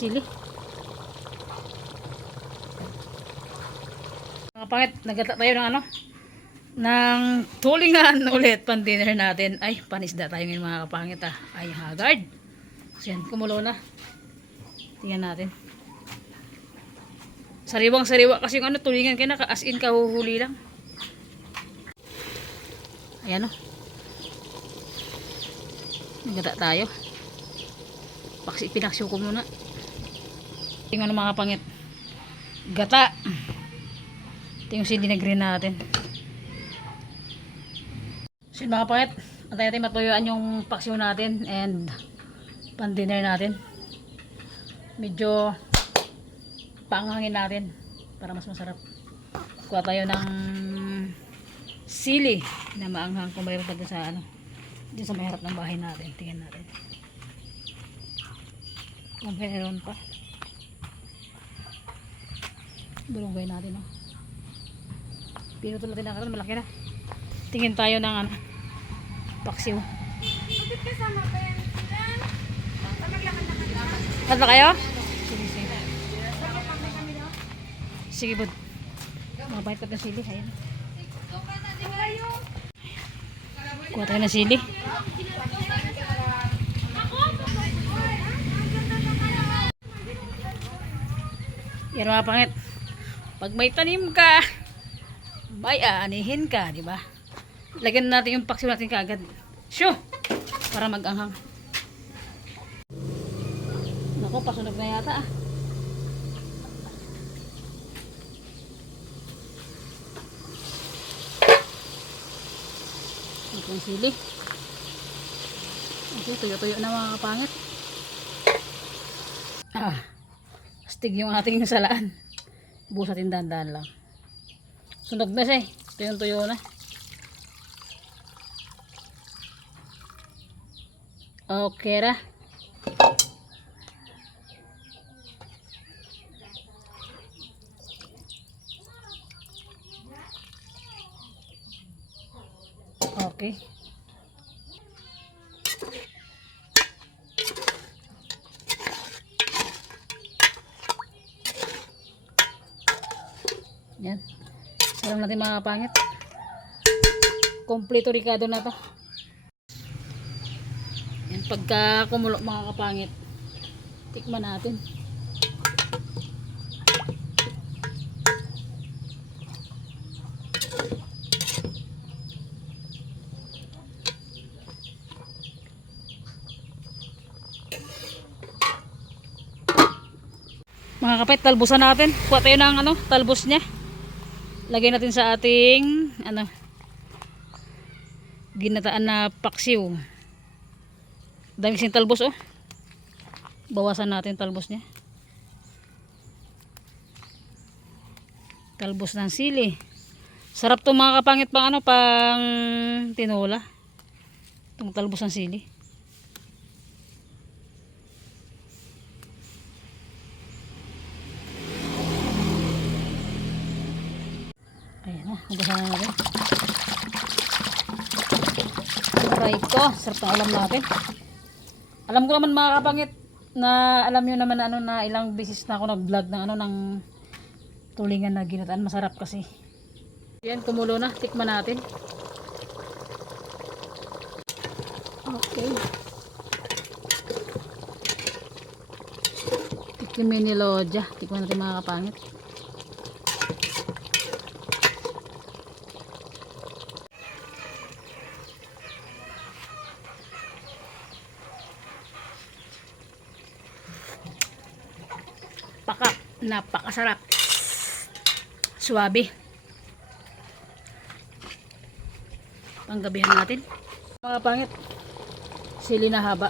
Sili. Mga pangit, nagata tayo ng ano? Ng tulingan ulit pan dinner natin. Ay, panisda tayo ngayon mga kapangit ah. Ay, haggard. So yan, kumulo na. Tingnan natin. Sariwang sariwa kasi yung ano, tulingan kaya as in kahuhuli lang. Ayan o. Nagata tayo. Pinaksiw ko muna. Tingnan mga pangit. Gata. Ito yung sili na green natin. So mga pangit, antay natin matuyuan yung paksiw natin and pan dinner natin. Medyo pangangin natin para mas masarap. Kuha tayo ng sili na maanghang kung mayroon pa dun sa ano, dun sa may harap ng bahay natin. Tingnan natin kung mayroon pa. Bulunggay natin oh. Pinutol natin ang karon, malaki na. Tingin tayo ng ano, paksiw. Bakit kasama pa yan sila? Tatlo kayo? Sige, sige. Sige, bud. Mabait ka ng sili. Ayan. Kuha tayo ng sili. Yan mga pangit. Pag may tanim ka, may aanihin ka, di ba? Lagyan natin yung paksiw natin kaagad. Shoo! Para mag-anghang. Nako, pasunog na yata ah. Ito yung sili. Okay, tuyo-tuyo na mga kapangit. Ah, astig yung ating salaan. Buhos natin dahan-dahan lang. Sunog na siya eh. Tuyo-tuyo na. Okay ra. Okay. Yan. Sarap natin mga pangit. Kompleto ricado na to. Yan, pagka kumulo mga kapangit, tikman natin. Mga kapit, talbusan natin. Kuha tayo ng ano, talbos niya. Lagay natin sa ating ano, ginataan na paksiw. Dami kasing talbos oh. Bawasan natin talbos niya. Talbos ng sili. Sarap to mga kapangit pang ano, pang tinola. Itong talbos ng sili. Ayan na, hugasan na natin. Try ko, sarap ng ulam natin. Alam ko naman mga kapangit na alam nyo naman ano na ilang beses na ako nag-vlog ng ano ng tulingan na ginataan. Masarap kasi. Yan, kumulo na. Tikman natin. Okay. Tikman ni Lodja. Tikman natin mga kapangit. Napakasarap. Suwabe. Panggabihan natin. Mga pangit. Sili na haba.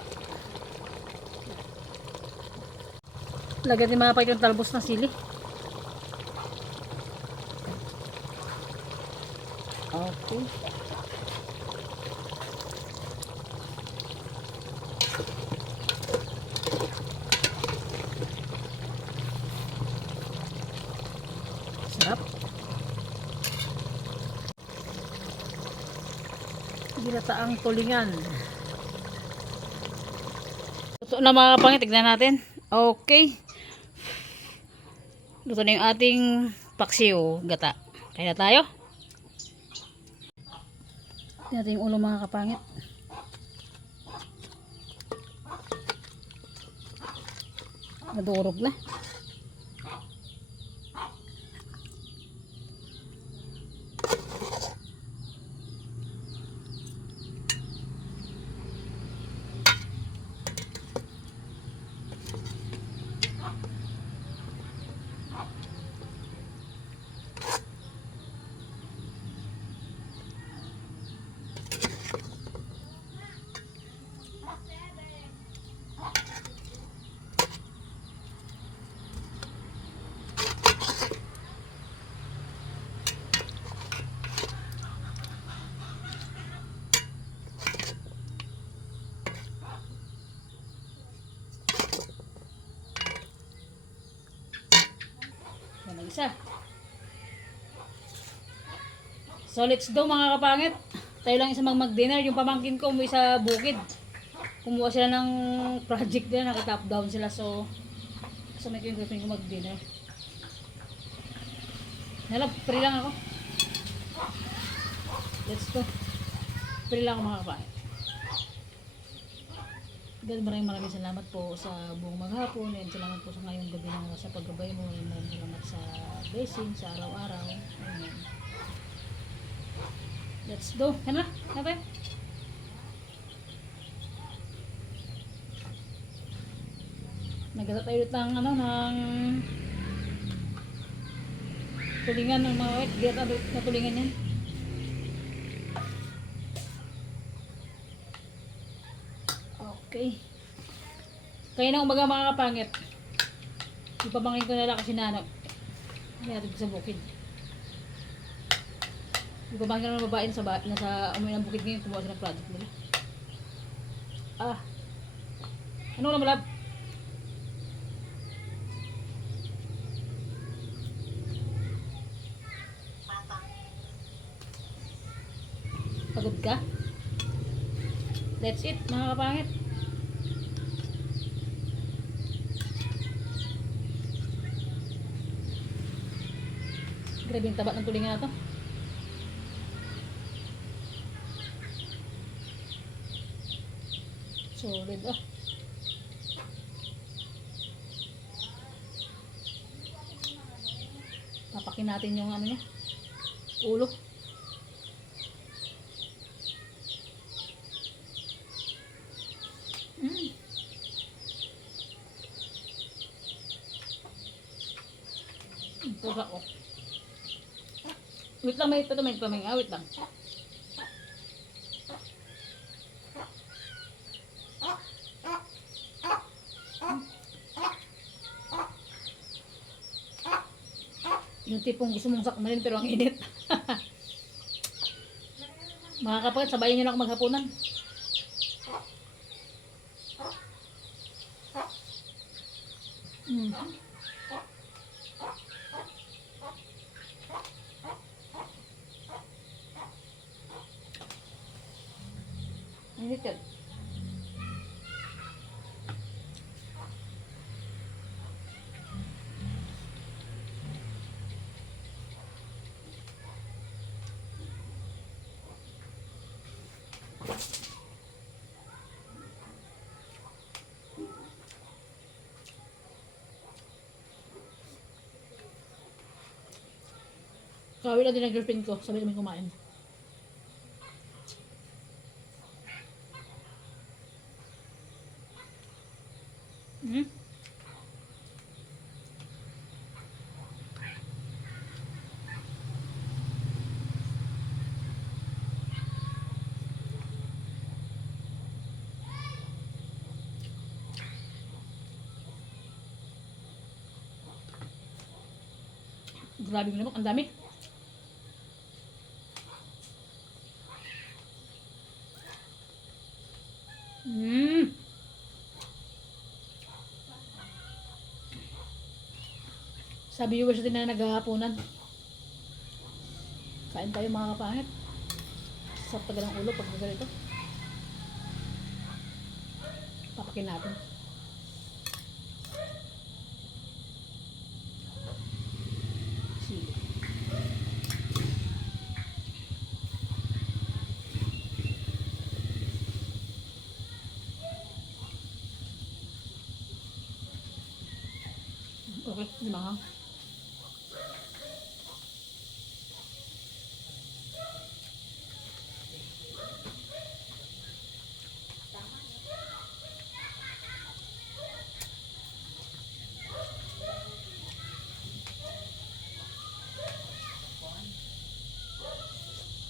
Lagyan din mga pangit yung talbos ng sili. Okay. Sarap. Ginataang tulingan. Totoo na mga kapangit, tignan natin. Okay. Luto na yung ating paksiw gata. Kaya tayo. Tingnan natin yung ulo mga kapangit. Nadurog na. Yan ang isa. So let's do mga kapangit. Tayo lang isa mag-dinner. Yung pamangkin ko umuwi sa bukid. Kumuha sila ng project din. Naka-top down sila. So kasama ko yung girlfriend ko mag-dinner. Nalab, free lang ako. Let's go. Free lang ako mga kapangit. God, maraming salamat po sa buong maghapon and salamat po sa ngayong gabi ng sa paggabay mo and maraming salamat sa blessing sa araw-araw. Amen. Let's go. Yan na. Natin. Nagkata tayo ulit ng tulingan ng mga wet. Gata na tulingan yan. Okay. Kaya na umaga mga kapangit. Ipabangin ko nila kasi nanap. Kaya natin sa bukid. Ipabangin ko na babae nasa umuwi ng bukid ngayon. Kumuha sa ng project nila. Ah. Ano na malab? Pagod ka? That's it mga kapangit. Grabe yung taba ng tulingan na to. Solid oh. Papakin natin yung ano niya. Ulo. Tuka ko. Wait lang, may paming. Wait lang. Yung tipong gusto mong sakmalin pero ang init. Mga kapatid, sabayan nyo lang ako maghapunan. Init yan. Kawin lang din ang girlfriend ko. Sabi namin kumain. Grabe mo naman. Ang dami. Sabi yung version din na naghahaponan. Kain tayo mga kapangit. Sarap taga ng ulo pag ganito. Papakin natin. Okay, di mahang.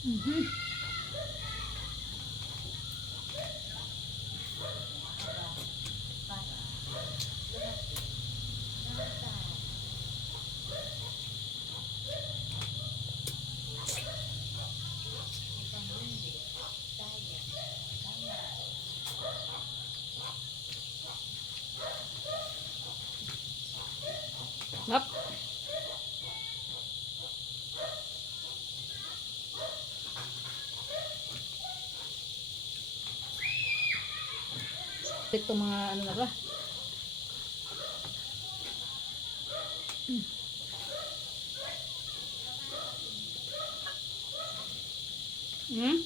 Mhm. Sarap. Ito mga ano na ba? Hmm?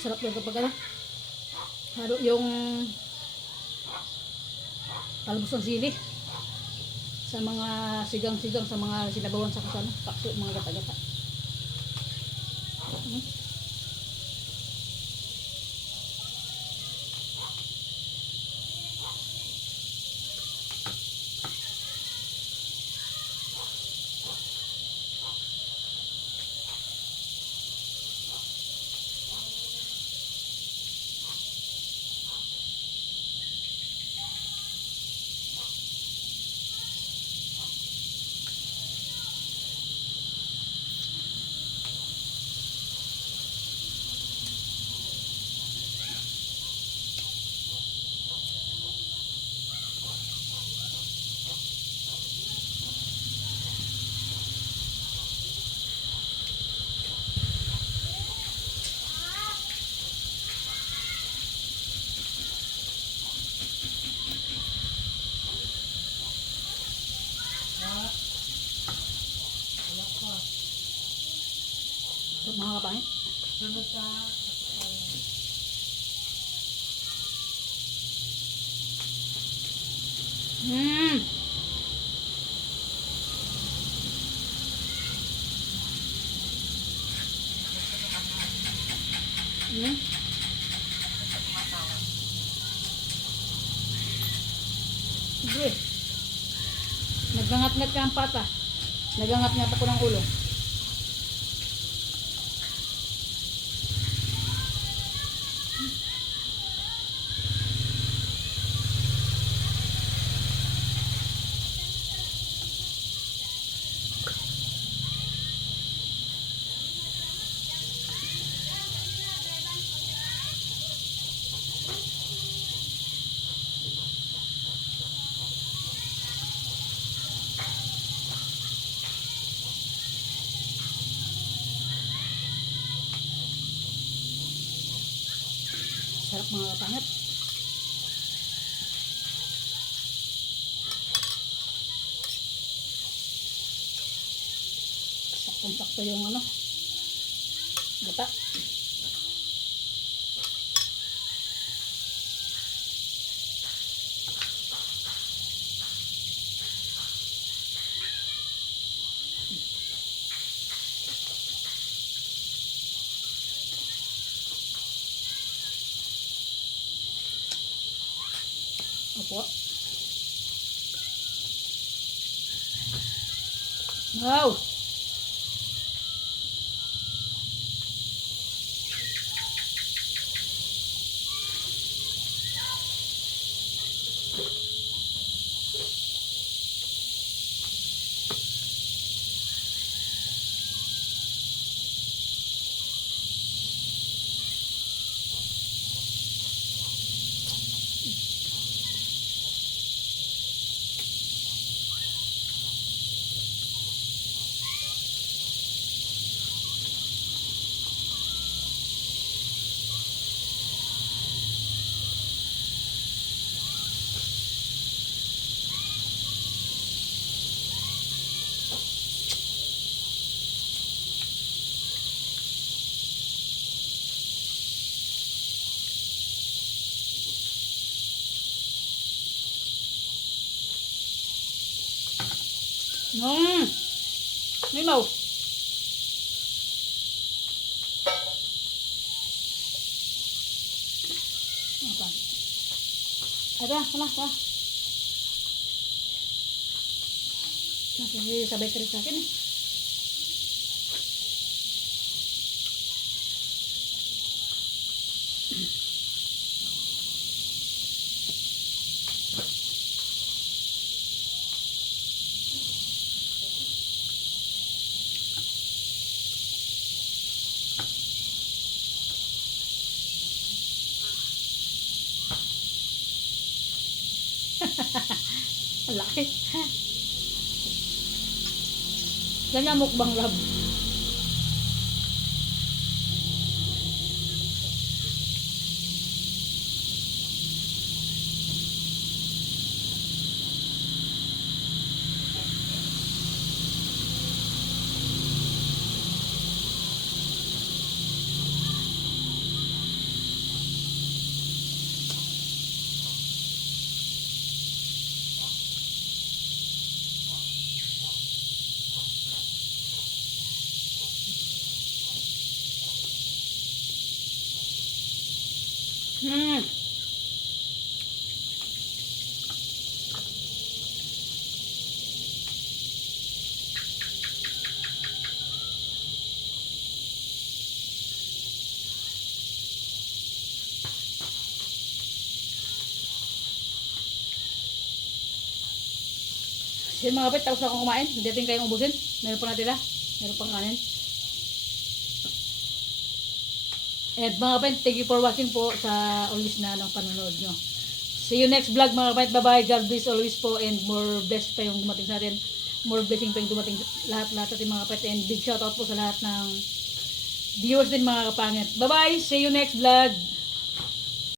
Sarap yan kapag ano. Halo yung talbos ng sili sa mga sigang-sigang, sa mga sinabawan sa kasano, pakso, mga gata-gata. Hmm? Sarap mga kapangit. Hmm. Hmm. Sige. Nagangat-ngat ka ang pata. Nagangat-ngat ako ng ulo. Sarap mga kapangit. Saktong-sakto yung ano, gata. Opo. Wow! Limaw. Apa? Ada, wala. Masih sabay ka rin sa akin eh. Ang laki. Ganyan mukbang lab. Yan mga kapit, tapos na akong kumain. Hindi natin kayong ubusin. Meron pa natira. Meron pang kanin. And mga kapit, thank you for watching po sa ulis na panonood nyo. See you next vlog mga kapit. Bye bye. God bless always po. And more blessed pa yung dumating sa atin. More blessing pa yung dumating lahat ating mga kapit. And big shout out po sa lahat ng viewers din mga kapangit. Bye bye. See you next vlog.